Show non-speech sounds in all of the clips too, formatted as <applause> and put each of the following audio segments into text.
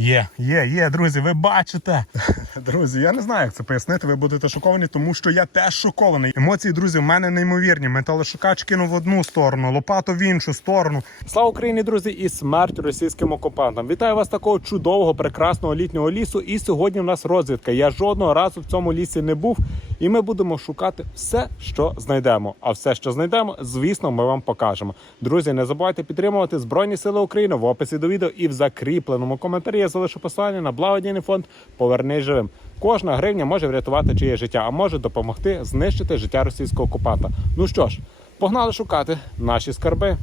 Є, є, є, друзі, ви бачите. <laughs> Друзі, я не знаю, як це пояснити. Ви будете шоковані, тому що я теж шокований. Емоції, друзі, в мене неймовірні. Металошукач кинув в одну сторону, лопату в іншу сторону. Слава Україні, друзі, і смерть російським окупантам. Вітаю вас такого чудового, прекрасного літнього лісу. І сьогодні в нас розвідка. Я жодного разу в цьому лісі не був, і ми будемо шукати все, що знайдемо. А все, що знайдемо, звісно, ми вам покажемо. Друзі, не забувайте підтримувати Збройні Сили України в описі до відео і в закріпленому коментарі я залишу посилання на благодійний фонд Повернись живим. Кожна гривня може врятувати чиє життя, а може допомогти знищити життя російського окупанта. Ну що ж, погнали шукати наші скарби.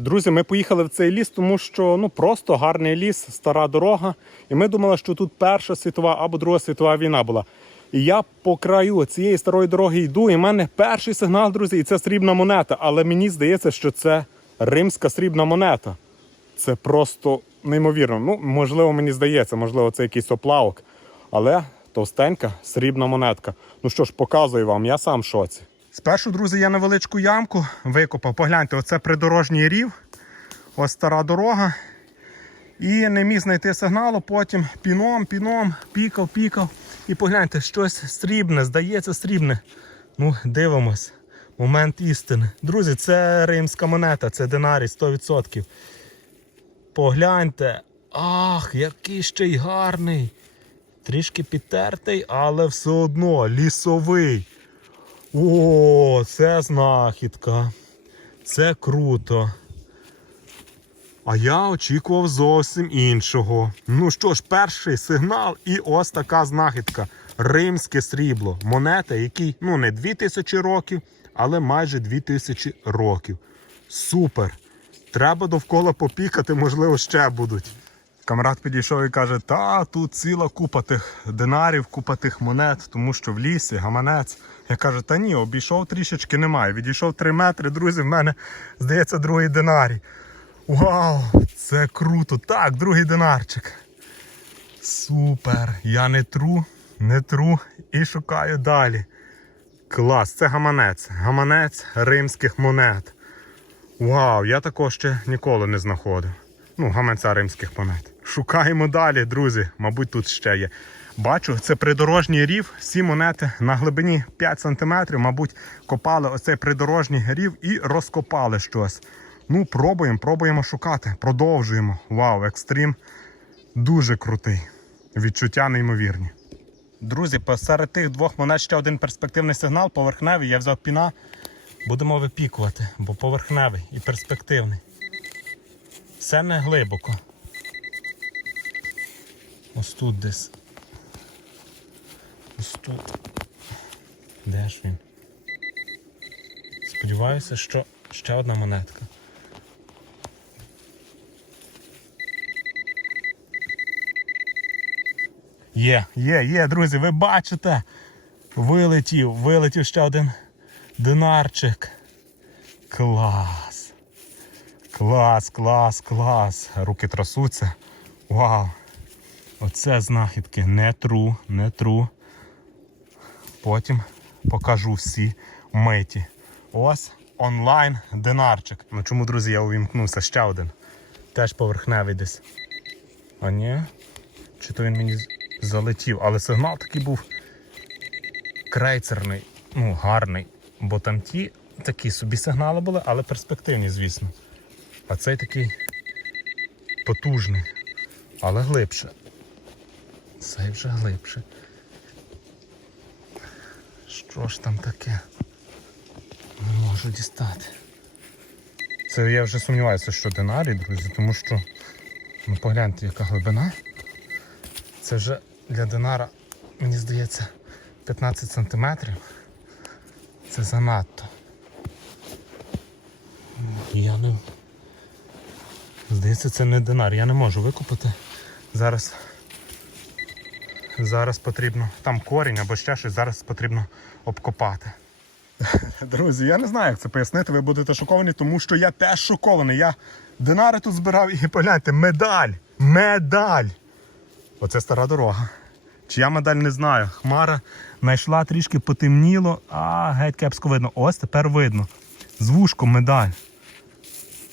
Друзі, ми поїхали в цей ліс, тому що ну просто гарний ліс, стара дорога. І ми думали, що тут Перша світова або Друга світова війна була. Я по краю цієї старої дороги йду, і в мене перший сигнал, друзі, і це срібна монета. Але мені здається, що це римська срібна монета. Це просто неймовірно. Ну, можливо, мені здається, можливо, це якийсь оплавок. Але товстенька срібна монетка. Ну що ж, показую вам, я сам в шоці. Спершу, друзі, я невеличку ямку викопав. Погляньте, оце придорожній рів. Ось стара дорога. І не міг знайти сигналу, потім піном, піном, пікав, пікав. І погляньте, щось срібне, здається, срібне. Ну, дивимось. Момент істини. Друзі, це римська монета, це динарій 100%. Погляньте. Ах, який ще й гарний. Трішки підтертий, але все одно лісовий. О, це знахідка. Це круто. А я очікував зовсім іншого. Ну що ж, перший сигнал, і ось така знахідка. Римське срібло. Монета, якій ну не 2000 років, але майже 2000 років. Супер! Треба довкола попікати, можливо, ще будуть. Камрад підійшов і каже: та тут ціла купа тих динарів, купа тих монет, тому що в лісі гаманець. Я кажу, та ні, обійшов трішечки немає. Відійшов 3 метри, друзі, в мене здається другий динарій. Вау, це круто! Так, другий динарчик. Супер! Я не тру, не тру і шукаю далі. Клас, це гаманець. Гаманець римських монет. Вау, я такого ще ніколи не знаходив. Ну, гаманця римських монет. Шукаємо далі, друзі. Мабуть, тут ще є. Бачу, це придорожній рів. Всі монети на глибині 5 см. Мабуть, копали оцей придорожній рів і розкопали щось. Ну, пробуємо, пробуємо шукати. Продовжуємо. Вау, екстрім дуже крутий. Відчуття неймовірні. Друзі, посеред тих двох монет ще один перспективний сигнал, поверхневий. Я взяв піна. Будемо випікувати, бо поверхневий і перспективний. Все не глибоко. Ось тут десь. Ось тут. Де ж він? Сподіваюся, що ще одна монетка. Є, є, є, друзі, ви бачите. Вилетів, вилетів ще один динарчик. Клас. Клас, клас, клас. Руки трасуться. Вау. Оце знахідки. Не тру, не тру. Потім покажу всі миті. Ось онлайн динарчик. Ну чому, друзі, я увімкнувся ще один. Теж поверхневий десь. А ні. Чи то він мені залетів, але сигнал такий був крейцерний, ну, гарний. Бо там ті такі собі сигнали були, але перспективні, звісно. А цей такий потужний, але глибше. Цей вже глибше. Що ж там таке? Не можу дістати. Це я вже сумніваюся, що динарій, друзі, тому що, ну погляньте, яка глибина. Це вже для динара, мені здається, 15 сантиметрів. Це занадто. Я не. Здається, це не динар. Я не можу викупити. Зараз. Зараз потрібно. Там корінь або ще щось, зараз потрібно обкопати. <laughs> Друзі, я не знаю, як це пояснити. Ви будете шоковані, тому що я теж шокований. Я динари тут збирав і погляньте, медаль! Медаль! Оце стара дорога. Чия медаль не знаю. Хмара знайшла трішки потемніло, а геть кепсько видно. Ось тепер видно. З вушком медаль.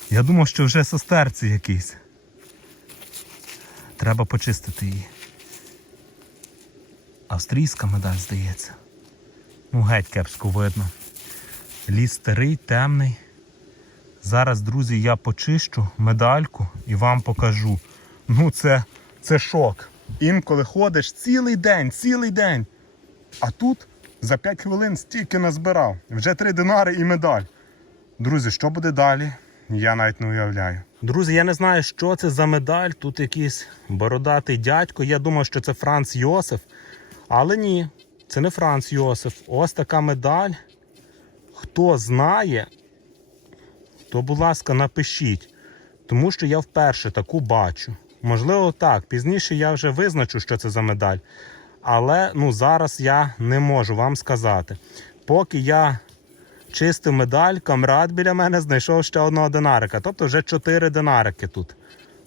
Я думав, що вже сестерці якісь. Треба почистити її. Австрійська медаль, здається. Ну, геть кепсько видно. Ліс старий, темний. Зараз, друзі, я почищу медальку і вам покажу. Ну, це, це шок. Інколи ходиш цілий день, цілий день. А тут за 5 хвилин стільки назбирав. Вже 3 динари і медаль. Друзі, що буде далі? Я навіть не уявляю. Друзі, я не знаю, що це за медаль. Тут якийсь бородатий дядько. Я думав, що це Франц Йосиф. Але ні, це не Франц Йосиф. Ось така медаль. Хто знає, то, будь ласка, напишіть. Тому що я вперше таку бачу. Можливо, так. Пізніше я вже визначу, що це за медаль. Але ну, зараз я не можу вам сказати. Поки я чистив медаль, камрад біля мене знайшов ще одного динарика. Тобто вже чотири динарики тут.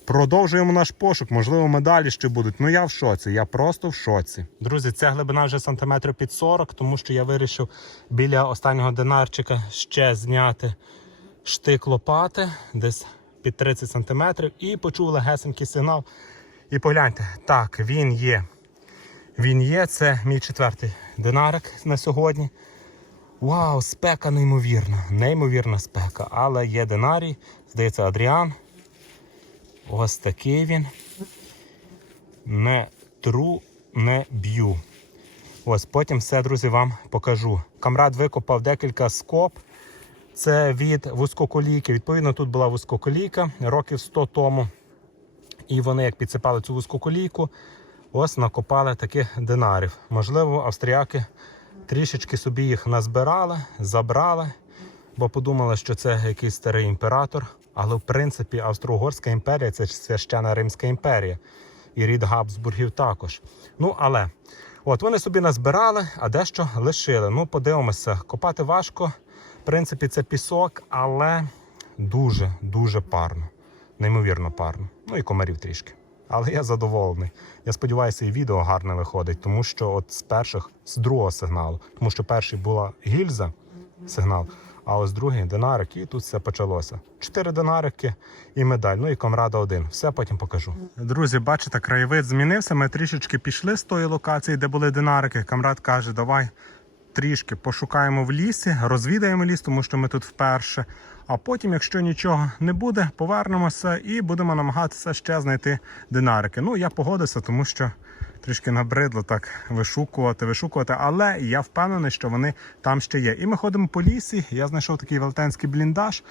Продовжуємо наш пошук, можливо, медалі ще будуть. Ну я в шоці, я просто в шоці. Друзі, ця глибина вже сантиметрів під 40, тому що я вирішив біля останнього динарчика ще зняти штик лопати, десь під 30 сантиметрів, і почув легесенький сигнал. І погляньте, так, він є. Він є, це мій четвертий динарик на сьогодні. Вау, спека неймовірна, неймовірна спека. Але є динарій, здається, Адріан. Ось такий він. Не тру, не б'ю. Ось потім все, друзі, вам покажу. Камрад викопав декілька скоб. Це від вузькоколійки. Відповідно, тут була вузькоколійка років 100 тому. І вони, як підсипали цю вузькоколійку, ось накопали таких динарів. Можливо, австріяки трішечки собі їх назбирали, забрали, бо подумали, що це якийсь старий імператор. Але в принципі Австро-Угорська імперія це ж священна Римська імперія. І рід Габсбургів також. Ну, але от вони собі назбирали, а дещо лишили. Ну, подивимося, копати важко. Принципі, це пісок, але дуже, дуже парно. Неймовірно парно. Ну і комарів трішки. Але я задоволений. Я сподіваюся, і відео гарне виходить, тому що от з перших, з другого сигналу, тому що перший була гільза сигнал, а ось другий динарик, і тут все почалося. Чотири динарики і медаль. Ну і комрада один. Все потім покажу. Друзі, бачите, краєвид змінився. Ми трішечки пішли з тої локації, де були динарики. Камрад каже, давай трішки пошукаємо в лісі, розвідаємо ліс, тому що ми тут вперше. А потім, якщо нічого не буде, повернемося і будемо намагатися ще знайти динарики. Ну, я погодився, тому що трішки набридло так вишукувати, вишукувати, але я впевнений, що вони там ще є. І ми ходимо по лісі. Я знайшов такий велетенський бліндаж.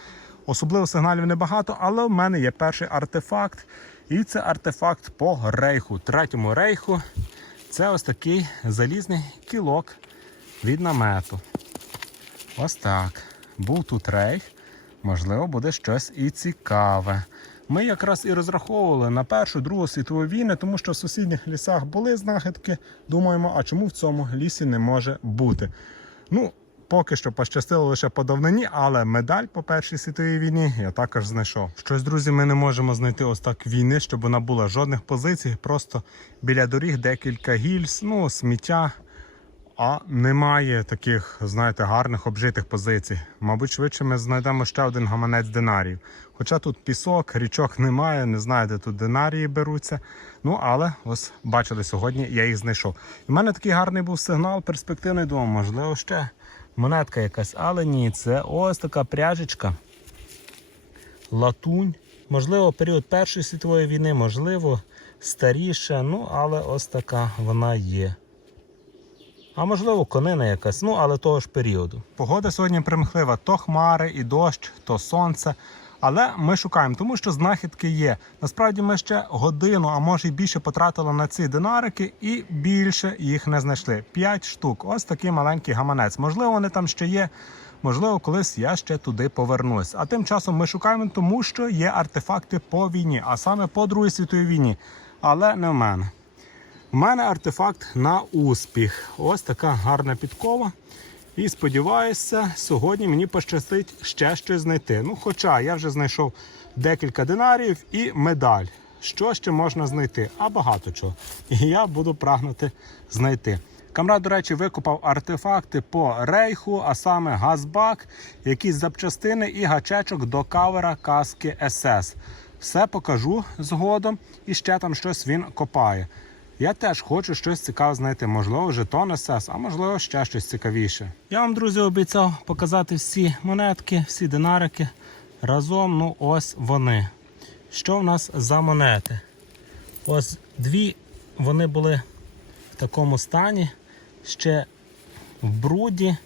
Особливо сигналів небагато, але в мене є перший артефакт. І це артефакт по рейху. Третьому рейху. Це ось такий залізний кілок від намету. Ось так. Був тут рейх. Можливо, буде щось і цікаве. Ми якраз і розраховували на Першу, Другу світову війни, тому що в сусідніх лісах були знахідки. Думаємо, а чому в цьому лісі не може бути? Ну, поки що пощастило лише по давнині, але медаль по Першій світовій війні я також знайшов. Щось, друзі, ми не можемо знайти ось так війни, щоб вона була жодних позицій. Просто біля доріг декілька гільз, ну, сміття. А немає таких, знаєте, гарних обжитих позицій. Мабуть, швидше ми знайдемо ще один гаманець динарів. Хоча тут пісок, річок немає, не знаю, де тут динарії беруться. Ну, але ось бачили сьогодні, я їх знайшов. У мене такий гарний був сигнал, перспективний думав, можливо, ще монетка якась, але ні, це ось така пряжечка. Латунь. Можливо, період Першої світової війни, можливо, старіша, ну, але ось така вона є. А можливо, конина якась, ну але того ж періоду. Погода сьогодні примхлива, то хмари і дощ, то сонце. Але ми шукаємо, тому що знахідки є. Насправді ми ще годину, а може й більше потратили на ці динарики, і більше їх не знайшли. П'ять штук. Ось такий маленький гаманець. Можливо, вони там ще є. Можливо, колись я ще туди повернусь. А тим часом ми шукаємо, тому що є артефакти по війні, а саме по Другій світовій війні. Але не в мене. У мене артефакт на успіх. Ось така гарна підкова. І сподіваюся, сьогодні мені пощастить ще щось знайти. Ну, хоча я вже знайшов декілька динарів і медаль. Що ще можна знайти? А багато чого. І я буду прагнути знайти. Камрад, до речі, викопав артефакти по рейху, а саме газбак, якісь запчастини і гачечок до кавера каски СС. Все покажу згодом і ще там щось він копає. Я теж хочу щось цікаве знайти. Можливо, жетон СС, а можливо ще щось цікавіше. Я вам, друзі, обіцяв показати всі монетки, всі динарики. Разом, ну ось вони. Що в нас за монети? Ось дві вони були в такому стані, ще в бруді.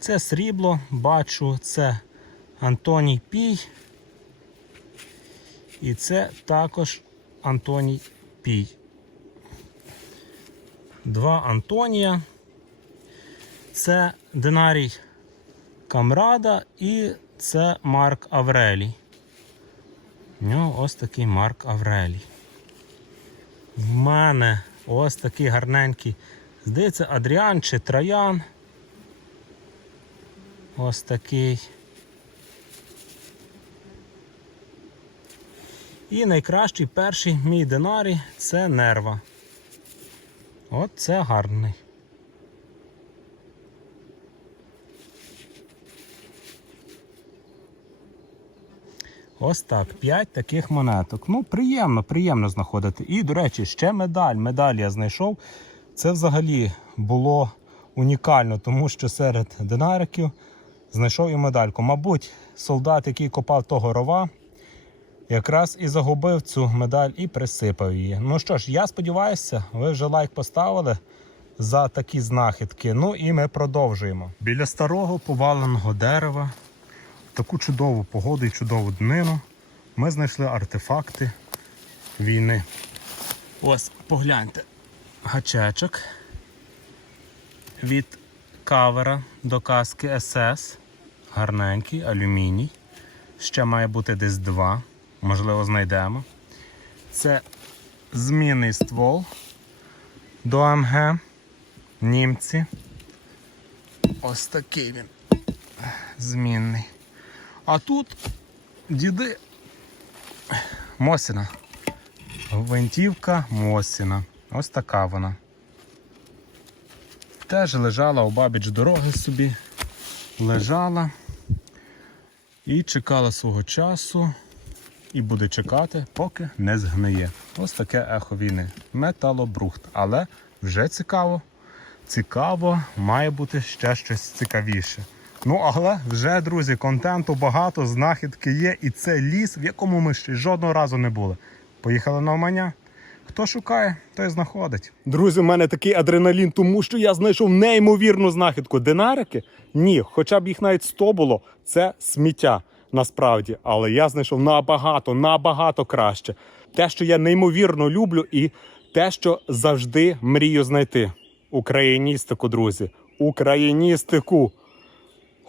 Це срібло, бачу, це Антоній Пій. І це також Антоній Пій. Два Антонія. Це Динарій Камрада і це Марк Аврелій. У нього ось такий Марк Аврелій. В мене ось такий гарненький. Здається, Адріан чи Троян. Ось такий. І найкращий перший мій динарій це нерва. От це гарний. Ось так, 5 таких монеток. Ну, приємно, приємно знаходити. І, до речі, ще медаль. Медаль я знайшов. Це взагалі було унікально, тому що серед динариків знайшов і медальку. Мабуть, солдат, який копав того рова, якраз і загубив цю медаль і присипав її. Ну що ж, я сподіваюся, ви вже лайк поставили за такі знахідки. Ну і ми продовжуємо. Біля старого поваленого дерева, в таку чудову погоду і чудову днину, ми знайшли артефакти війни. Ось погляньте, гачечок від кавера до каски СС. Гарненький, алюміній. Ще має бути десь два. Можливо, знайдемо. Це змінний ствол до АМГ. Німці. Ось такий він. Змінний. А тут діди Мосіна. Гвинтівка Мосіна. Ось така вона. Теж лежала у бабіч дороги собі. Лежала і чекала свого часу. І буде чекати, поки не згниє. Ось таке ехо війни. Металобрухт. Але вже цікаво. Цікаво, має бути ще щось цікавіше. Ну, але вже, друзі, контенту багато, знахідки є, і це ліс, в якому ми ще жодного разу не були. Поїхали на Оманя. Хто шукає, той знаходить. Друзі, у мене такий адреналін, тому що я знайшов неймовірну знахідку. Динарики? Ні, хоча б їх навіть 100 було, це сміття насправді. Але я знайшов набагато, набагато краще. Те, що я неймовірно люблю, і те, що завжди мрію знайти. Україністику, друзі. Україністику.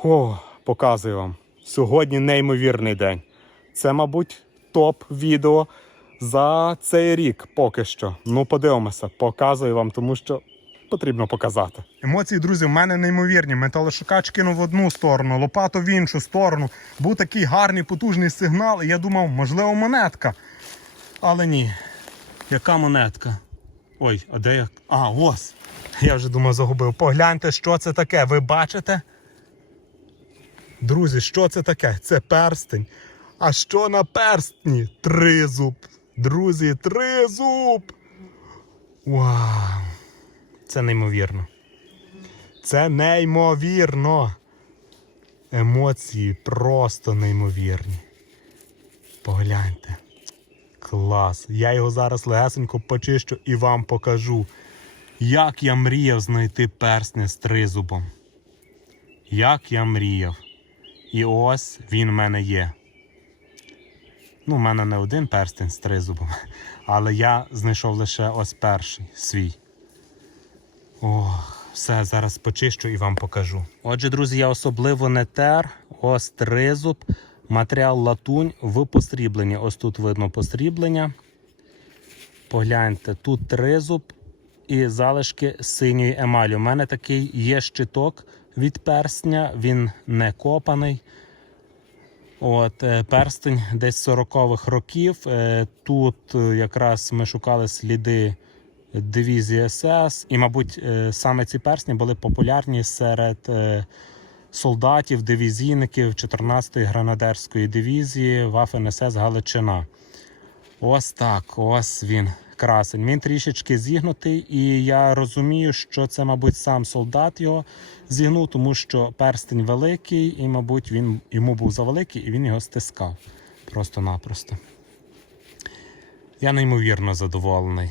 О, показую вам. Сьогодні неймовірний день. Це, мабуть, топ-відео за цей рік поки що. Ну, подивимося, показую вам, тому що потрібно показати. Емоції, друзі, в мене неймовірні. Металошукач кинув в одну сторону, лопату в іншу сторону. Був такий гарний потужний сигнал, і я думав, можливо, монетка. Але ні. Яка монетка? Ой, а де я? А, ось. Я вже думав, загубив. Погляньте, що це таке. Ви бачите? Друзі, що це таке? Це перстень. А що на перстні? Тризуб. Друзі, тризуб. Вау! Це неймовірно. Це неймовірно. Емоції просто неймовірні. Погляньте. Клас. Я його зараз легесенько почищу і вам покажу, як я мріяв знайти перстня з тризубом. Як я мріяв. І ось він в мене є. Ну, в мене не один перстень з тризубом, <laughs> але я знайшов лише ось перший свій. Ох, все, зараз почищу і вам покажу. Отже, друзі, я особливо не тер, ось тризуб, матеріал латунь в посрібленні. Ось тут видно посріблення. Погляньте, тут тризуб і залишки синьої емалі. У мене такий є щиток від перстня, він не копаний. От, е, перстень десь 40-х років. Е, Тут е, якраз ми шукали сліди дивізії СС, і, мабуть, е, саме ці персні були популярні серед е, солдатів, дивізійників 14-ї гранадерської дивізії Waffen СС Галичина. Ось так, ось він, красень. Він трішечки зігнутий, і я розумію, що це, мабуть, сам солдат його зігнув, тому що перстень великий, і, мабуть, він йому був завеликий, і він його стискав. Просто-напросто. Я неймовірно задоволений.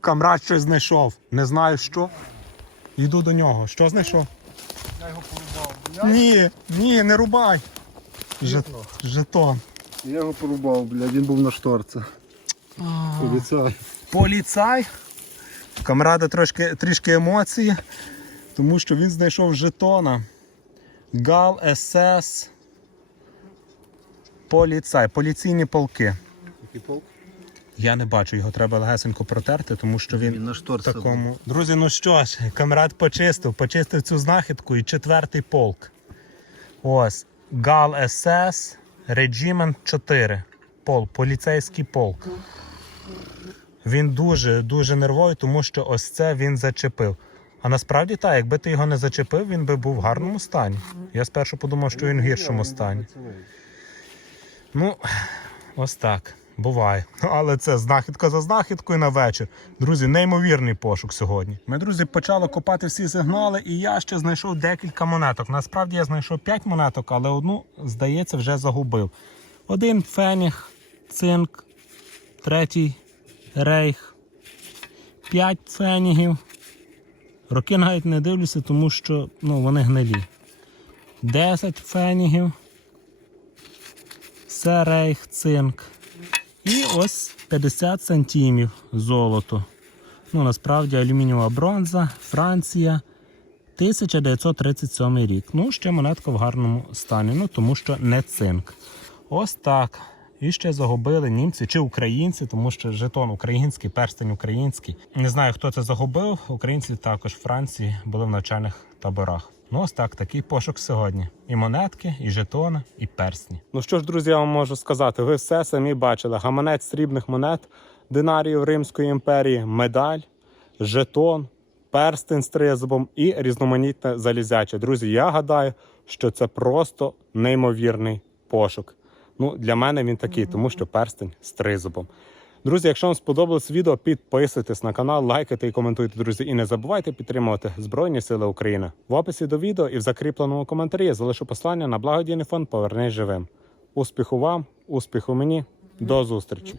Камрад щось знайшов. Не знаю що. Йду до нього. Що знайшов? Я його порубав. Ні, ні, не рубай. Жет, жетон. Я його порубав, блядь, він був на шторці. Обіцяю. Поліцай. Камрада трошки, трішки емоції, тому що він знайшов жетона. Гал СС. Поліцай, поліційні полки. Який полк? Я не бачу, його треба легесенько протерти, тому що він на в такому. Друзі, ну що ж, камрад почистив, почистив цю знахідку і четвертий полк. Ось. Гал СС, Регімент 4. Пол, поліцейський полк. Він дуже дуже нервовий, тому що ось це він зачепив. А насправді так, якби ти його не зачепив, він би був в гарному стані. Я спершу подумав, що він в гіршому стані. Ну, ось так. Буває. Але це знахідка за знахідкою на вечір. Друзі, неймовірний пошук сьогодні. Ми, друзі, почали копати всі сигнали, і я ще знайшов декілька монеток. Насправді я знайшов 5 монеток, але одну, здається, вже загубив. Один феніг, цинк, третій рейх, 5 фенігів. Роки навіть не дивлюся, тому що ну, вони гнилі. 10 фенігів. Це рейх, цинк. І ось 50 сантімів золото. Ну, насправді алюмінієва бронза, Франція, 1937 рік. Ну, ще монетка в гарному стані, ну тому що не цинк. Ось так. І ще загубили німці чи українці, тому що жетон український, перстень український. Не знаю, хто це загубив. Українці також в Франції були в навчальних таборах. Ну, ось так, такий пошук сьогодні. І монетки, і жетони, і персні. Ну що ж, друзі, я вам можу сказати, ви все самі бачили. Гаманець срібних монет, динаріїв Римської імперії, медаль, жетон, перстень з тризубом і різноманітне залізяче. Друзі, я гадаю, що це просто неймовірний пошук. Ну, для мене він такий, тому що перстень з тризубом. Друзі, якщо вам сподобалось відео, підписуйтесь на канал, лайкайте і коментуйте, друзі. І не забувайте підтримувати Збройні Сили України. В описі до відео і в закріпленому коментарі я залишу послання на благодійний фонд Повернись живим. Успіху вам, успіху мені, до зустрічі!